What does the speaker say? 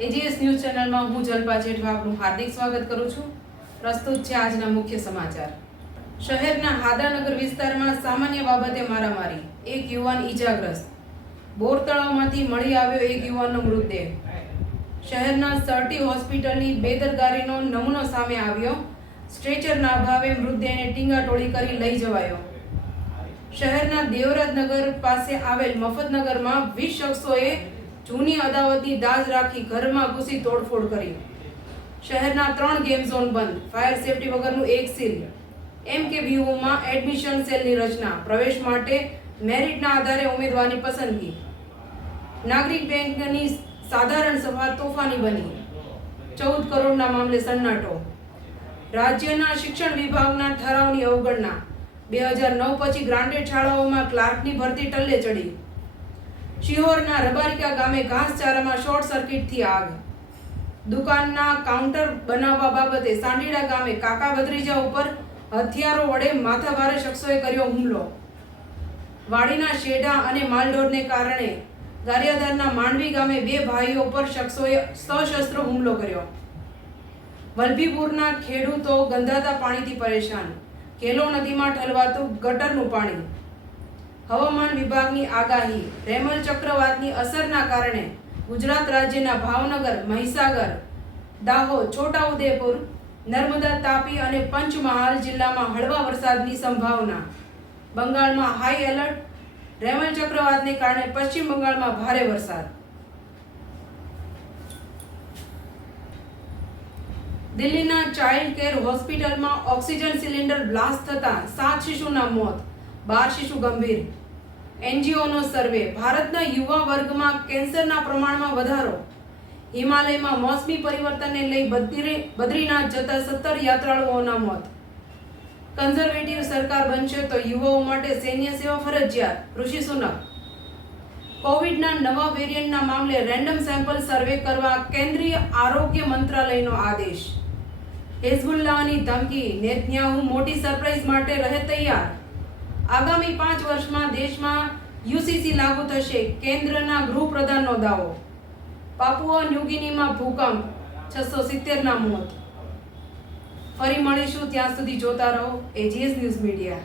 AGS news ચેનલમાં હું જલ્પા જેઠવા આપનું હાર્દિક સ્વાગત કરું છું। પ્રસ્તુત છે આજના મુખ્ય સમાચાર। શહેરના હાદાનગર વિસ્તારમાં સામાન્ય બાબતે મારામારી, એક યુવાન ઈજાગ્રસ્ત। બોર તળાવમાંથી મળી આવ્યો એક યુવાનનો મૃતદેહ। શહેરના સરટી હોસ્પિટલની બેદરકારીનો નમૂનો સામે આવ્યો। સ્ટ્રેચરના અભાવે મૃતદેહને ટીંગાટોળી કરી લઈ જવાયો। શહેરના દેવરાજનગર પાસે આવેલ મફતનગરમાં 20 શખ્સોએ જૂની અદાવતની દાજ રાખી ઘરમાં ઘૂસી તોડફોડ કરી। શહેરના 3 ગેમ ઝોન બંધ, ફાયર સેફટી વગરનું એક સીલ। MKVUમાં એડમિશન સેલની રચના, પ્રવેશ માટે મેરિટના આધારે ઉમેદવારની પસંદગી। નાગરિક બેંકની સાધારણ સભા તોફાની બની, 14 કરોડના મામલે સન્નાટો। રાજ્યના શિક્ષણ વિભાગના ઠરાવની અવગણના, 2009 પછી ગ્રાન્ટેડ શાળાઓમાં ક્લાર્કની ભરતી ટલ્લે ચડી। શિહોરના રબારિકા ગામે ઘાસચારામાં શોર્ટ સર્કિટથી આગ। દુકાનના કાઉન્ટર બનાવવા બાબતે સાંડીડા ગામે કાકા ભત્રીજા ઉપર હથિયારો વડે માથાભારે શખ્સોએ કર્યો હુમલો। વાડીના શેઢા અને માલઢોરને કારણે ગારિયાધારના માંડવી ગામે 2 ભાઈઓ પર શખ્સોએ સશસ્ત્ર હુમલો કર્યો। વલભીપુરના ખેડૂતો ગંધાતા પાણીથી પરેશાન, કેલો નદીમાં ઠલવાતું ગટરનું પાણી। હવામાન વિભાગની આગાહી, રેમલ ચક્રવાતની અસરના કારણે ગુજરાત રાજ્યના ભાવનગર, મહીસાગર, દાહોદ, છોટાઉદેપુર, નર્મદા, તાપી અને પંચમહાલ જિલ્લામાં હળવા વરસાદની સંભાવના। બંગાળમાં હાઈ એલર્ટ, રેમલ ચક્રવાતને કારણે પશ્ચિમ બંગાળમાં ભારે વરસાદ। દિલ્હીના ચાઇલ્ડ કેર હોસ્પિટલમાં ઓક્સિજન સિલિન્ડર બ્લાસ્ટ થતાં 7 શિશુના મોત, 12 શિશુ ગંભીર। NGOનો સર્વે, ભારતના યુવા વર્ગમાં કેન્સરના પ્રમાણમાં વધારો। હિમાલયમાં મોસમી પરિવર્તનને લઈ બદ્રીનાથ જતા 17 યાત્રાળુઓના મોત। કન્ઝર્વેટિવ સરકાર બનશે તો યુવાઓ માટે સૈન્ય સેવા ફરજિયાત, ઋષિ સુનક। કોવિડના નવા વેરિયન્ટના મામલે રેન્ડમ સેમ્પલ સર્વે કરવા કેન્દ્રીય આરોગ્ય મંત્રાલયનો આદેશ। હિઝબુલ્લાહની ધમકી, નેતન્યાહુ મોટી સરપ્રાઇઝ માટે રહે તૈયાર। આગામી 5 વર્ષમાં દેશમાં UCC લાગુ થશે, કેન્દ્રના ગૃહપ્રધાનનો દાવો। પાપુઆ ન્યૂગિનીમાં ભૂકંપ, 670ના મોત। ફરી મળીશું, ત્યાં સુધી જોતા રહો એજીએસ ન્યૂઝ મીડિયા।